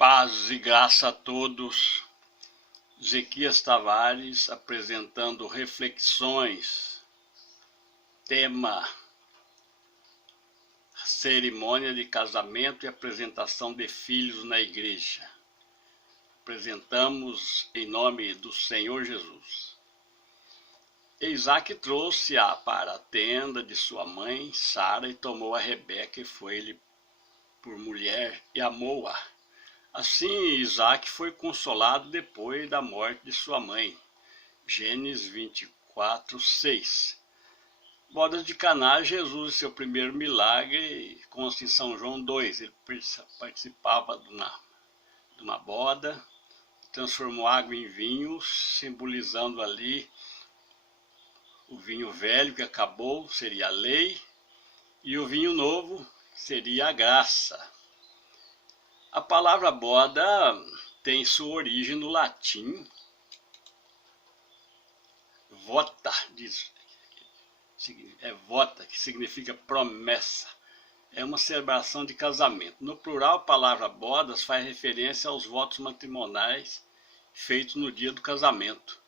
Paz e graça a todos. Ezequias Tavares apresentando reflexões, tema: cerimônia de casamento e apresentação de filhos na igreja. Apresentamos em nome do Senhor Jesus. Isaac trouxe-a para a tenda de sua mãe, Sara, e tomou a Rebeca e foi-lhe por mulher e amou-a. Assim, Isaac foi consolado depois da morte de sua mãe. Gênesis 24:6. Bodas de Caná, Jesus, seu primeiro milagre, consta em São João 2. Ele participava de uma boda, transformou água em vinho, simbolizando ali o vinho velho que acabou, seria a lei, e o vinho novo seria a graça. A palavra boda tem sua origem no latim vota, vota, que significa promessa. É uma celebração de casamento. No plural, a palavra bodas faz referência aos votos matrimoniais feitos no dia do casamento.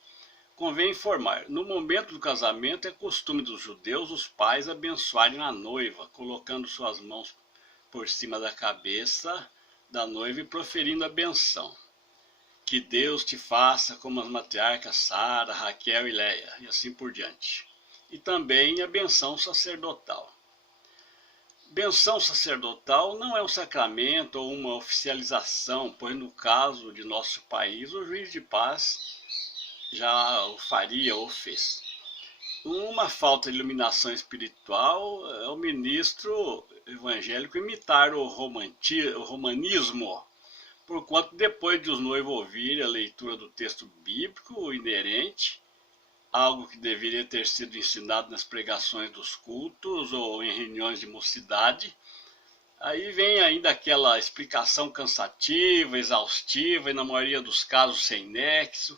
Convém informar, no momento do casamento é costume dos judeus os pais abençoarem a noiva, colocando suas mãos por cima da cabeça da noiva e proferindo a benção. Que Deus te faça como as matriarcas Sara, Raquel e Leia, e assim por diante. E também a benção sacerdotal. Benção sacerdotal não é um sacramento ou uma oficialização, pois no caso de nosso país, o juiz de paz já o faria ou fez. Uma falta de iluminação espiritual é o ministro evangélico imitar o romanismo, porquanto depois de os noivos ouvirem a leitura do texto bíblico inerente, algo que deveria ter sido ensinado nas pregações dos cultos ou em reuniões de mocidade, aí vem ainda aquela explicação cansativa, exaustiva e na maioria dos casos sem nexo,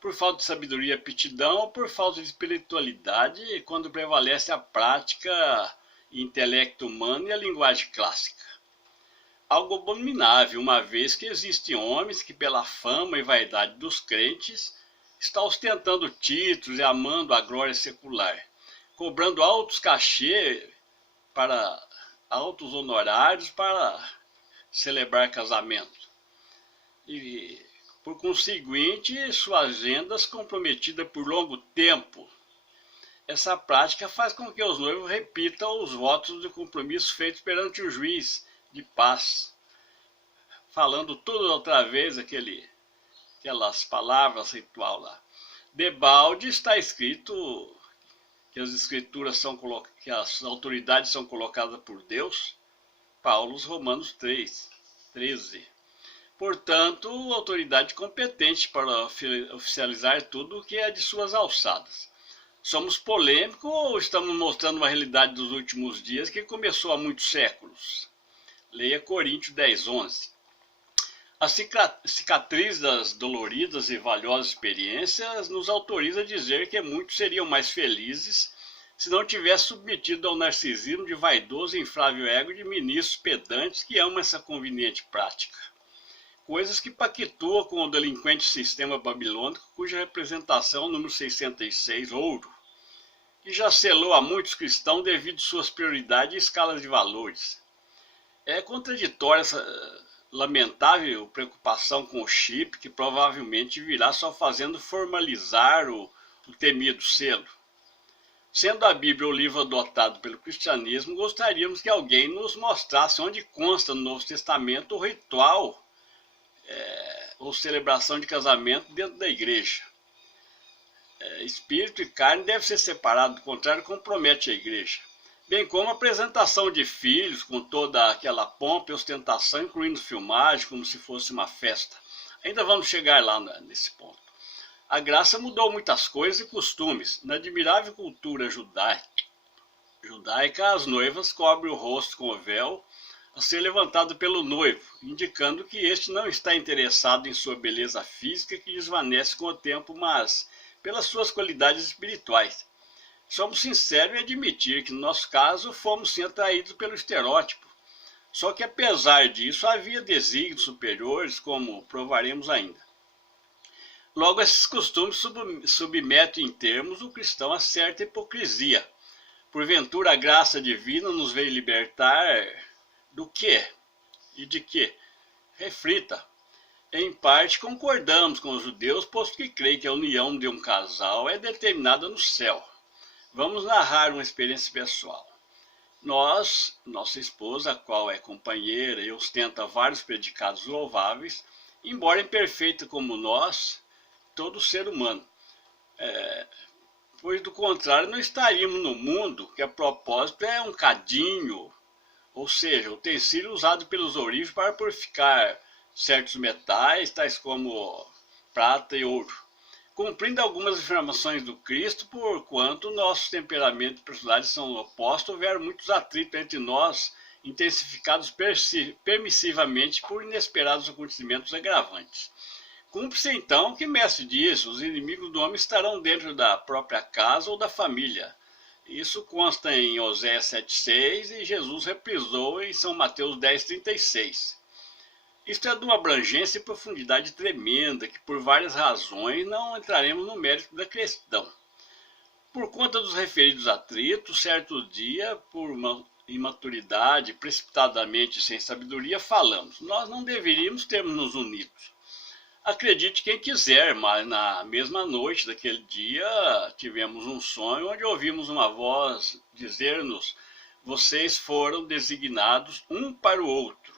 por falta de sabedoria e aptidão ou por falta de espiritualidade, quando prevalece a prática e intelecto humano e a linguagem clássica. Algo abominável, uma vez que existem homens que, pela fama e vaidade dos crentes, estão ostentando títulos e amando a glória secular, cobrando altos cachê para altos honorários para celebrar casamento. E por conseguinte, suas agendas comprometidas por longo tempo. Essa prática faz com que os noivos repitam os votos de compromisso feitos perante o juiz de paz, falando tudo outra vez aquelas palavras ritual lá. Debalde está escrito que as escrituras que as autoridades são colocadas por Deus, Paulo, Romanos 3:13. Portanto, autoridade competente para oficializar tudo o que é de suas alçadas. Somos polêmicos ou estamos mostrando uma realidade dos últimos dias que começou há muitos séculos? Leia Coríntios 10:11. A cicatriz das doloridas e valiosas experiências nos autoriza a dizer que muitos seriam mais felizes se não tivesse submetido ao narcisismo de vaidoso e inflável ego de ministros pedantes que amam essa conveniente prática. Coisas que pactuam com o delinquente sistema babilônico, cuja representação, número 606, ouro, que já selou a muitos cristãos devido às suas prioridades e escalas de valores. É contraditória essa lamentável preocupação com o chip, que provavelmente virá só fazendo formalizar o temido selo. Sendo a Bíblia o livro adotado pelo cristianismo, gostaríamos que alguém nos mostrasse onde consta no Novo Testamento o ritual ou celebração de casamento dentro da igreja. Espírito e carne devem ser separados, do contrário compromete a igreja. Bem como a apresentação de filhos com toda aquela pompa e ostentação, incluindo filmagem, como se fosse uma festa. Ainda vamos chegar lá nesse ponto. A graça mudou muitas coisas e costumes. Na admirável cultura judaica, as noivas cobrem o rosto com o véu a ser levantado pelo noivo, indicando que este não está interessado em sua beleza física, que desvanece com o tempo, mas pelas suas qualidades espirituais. Somos sinceros em admitir que, no nosso caso, fomos sim atraídos pelo estereótipo, Só que apesar disso havia desígnios superiores, como provaremos ainda. Logo, esses costumes submetem em termos o cristão a certa hipocrisia. Porventura a graça divina nos veio libertar do quê? E de quê? Reflita. Em parte concordamos com os judeus, posto que creem que a união de um casal é determinada no céu. Vamos narrar uma experiência pessoal. Nossa esposa, a qual é companheira e ostenta vários predicados louváveis, embora imperfeita como nós, todo ser humano. Pois do contrário não estaríamos no mundo, que a propósito é um cadinho, ou seja, utensílio usado pelos ouríveis para purificar certos metais, tais como prata e ouro, cumprindo algumas afirmações do Cristo, porquanto nossos temperamentos e personalidades são opostos, houveram muitos atritos entre nós, intensificados permissivamente por inesperados acontecimentos agravantes. Cumpre-se então que mestre diz, os inimigos do homem estarão dentro da própria casa ou da família. Isso consta em Oséias 7,6 e Jesus reprisou em São Mateus 10,36. Isto é de uma abrangência e profundidade tremenda, que por várias razões não entraremos no mérito da questão. Por conta dos referidos atritos, certo dia, por uma imaturidade, precipitadamente sem sabedoria, falamos, nós não deveríamos termos nos unidos. Acredite quem quiser, mas na mesma noite daquele dia tivemos um sonho onde ouvimos uma voz dizer-nos, vocês foram designados um para o outro.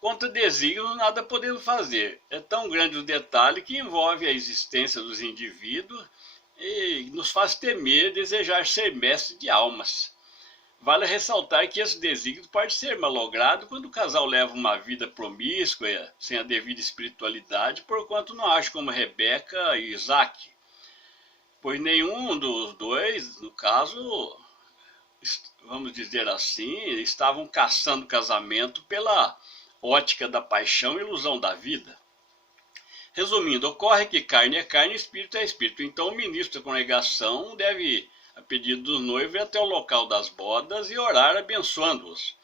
Contra desígnio nada podemos fazer. É tão grande o detalhe que envolve a existência dos indivíduos e nos faz temer e desejar ser mestre de almas. Vale ressaltar que esse desígnio pode ser malogrado quando o casal leva uma vida promíscua, sem a devida espiritualidade, porquanto não age como Rebeca e Isaac. Pois nenhum dos dois, no caso, vamos dizer assim, estavam caçando casamento pela ótica da paixão e ilusão da vida. Resumindo, ocorre que carne é carne e espírito é espírito. Então o ministro da congregação deve, a pedido dos noivos, ir até o local das bodas e orar abençoando-os.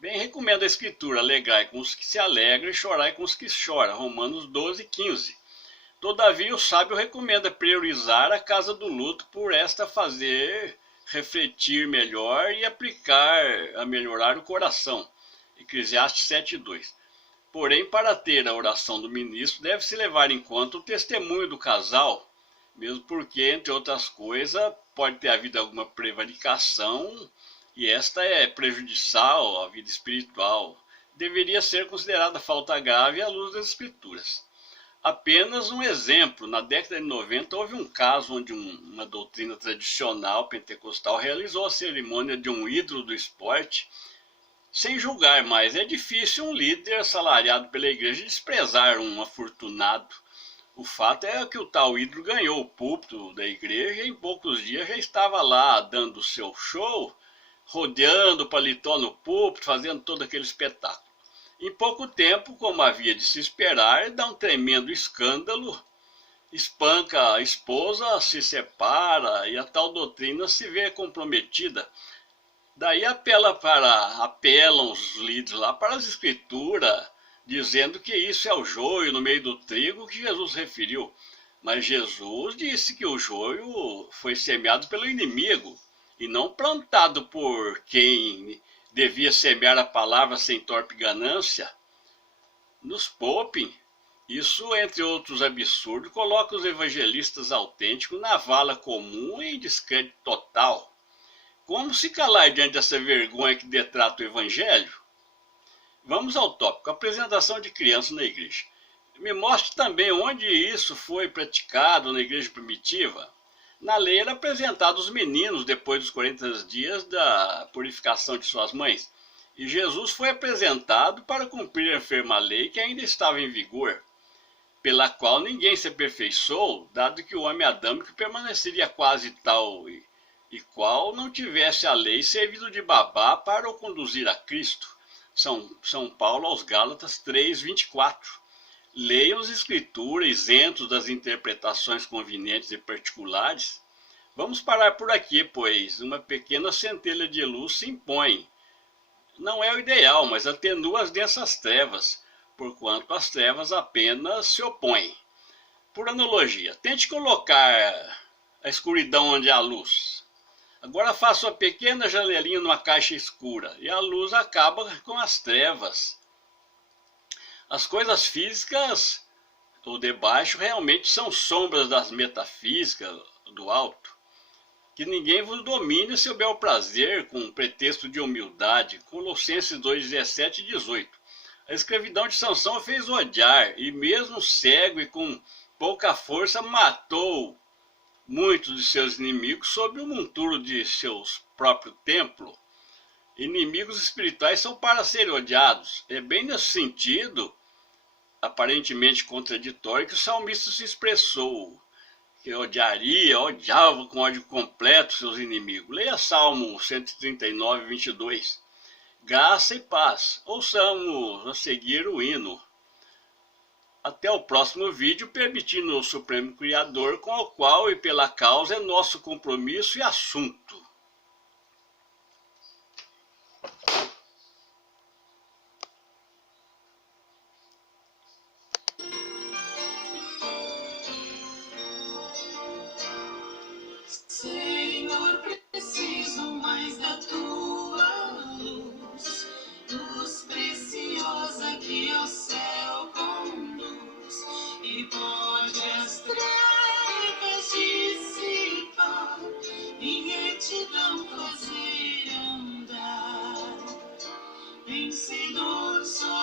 Bem, recomenda a escritura, alegrai com os que se alegram e chorai com os que choram. Romanos 12,15. Todavia o sábio recomenda priorizar a casa do luto, por esta fazer refletir melhor e aplicar a melhorar o coração. Eclesiastes 7,2. Porém, para ter a oração do ministro, deve-se levar em conta o testemunho do casal, mesmo porque, entre outras coisas, pode ter havido alguma prevaricação e esta é prejudicial à vida espiritual. Deveria ser considerada falta grave à luz das escrituras. Apenas um exemplo, na década de 90 houve um caso onde uma doutrina tradicional pentecostal realizou a cerimônia de um ídolo do esporte, sem julgar, mas é difícil um líder assalariado pela igreja desprezar um afortunado. O fato é que o tal ídolo ganhou o púlpito da igreja e em poucos dias já estava lá dando o seu show, rodeando o paletó no púlpito, fazendo todo aquele espetáculo. Em pouco tempo, como havia de se esperar, dá um tremendo escândalo, espanca a esposa, se separa e a tal doutrina se vê comprometida. Daí apelam os líderes lá para as escrituras, dizendo que isso é o joio no meio do trigo que Jesus referiu. Mas Jesus disse que o joio foi semeado pelo inimigo e não plantado por quem devia semear a palavra sem torpe ganância. Nos poupem. Isso, entre outros absurdos, coloca os evangelistas autênticos na vala comum e em descrédito total. Como se calar diante dessa vergonha que detrata o evangelho? Vamos ao tópico, apresentação de crianças na igreja. Me mostre também onde isso foi praticado na igreja primitiva. Na lei era apresentado os meninos depois dos 40 dias da purificação de suas mães. E Jesus foi apresentado para cumprir a enferma lei que ainda estava em vigor, pela qual ninguém se aperfeiçoou, dado que o homem adâmico permaneceria quase tal e qual não tivesse a lei servido de babá para o conduzir a Cristo. São Paulo aos Gálatas 3:24. Leiam as escrituras isentos das interpretações convenientes e particulares. Vamos parar por aqui, pois uma pequena centelha de luz se impõe. não é o ideal, mas atenua as densas trevas, porquanto as trevas apenas se opõem. Por analogia, tente colocar a escuridão onde há luz. Agora faça uma pequena janelinha numa caixa escura e a luz acaba com as trevas. As coisas físicas, ou de baixo, realmente são sombras das metafísicas do alto. Que ninguém vos domine seu bel prazer com pretexto de humildade. Colossenses 2, 17 e 18. A escravidão de Sansão fez odiar, e mesmo cego e com pouca força, matou muitos de seus inimigos sob o monturo de seu próprio templo. Inimigos espirituais são para serem odiados. É bem nesse sentido, aparentemente contraditório, que o salmista se expressou, que odiava com ódio completo seus inimigos. Leia Salmo 139, 22. Graça e paz. Ouçamos a seguir o hino. Até o próximo vídeo, permitindo o Supremo Criador, com o qual e pela causa é nosso compromisso e assunto. Senhor, preciso mais da tua luz, luz preciosa que ao céu conduz e pode as trevas dissipar, em retidão fazer andar, vencedor sou.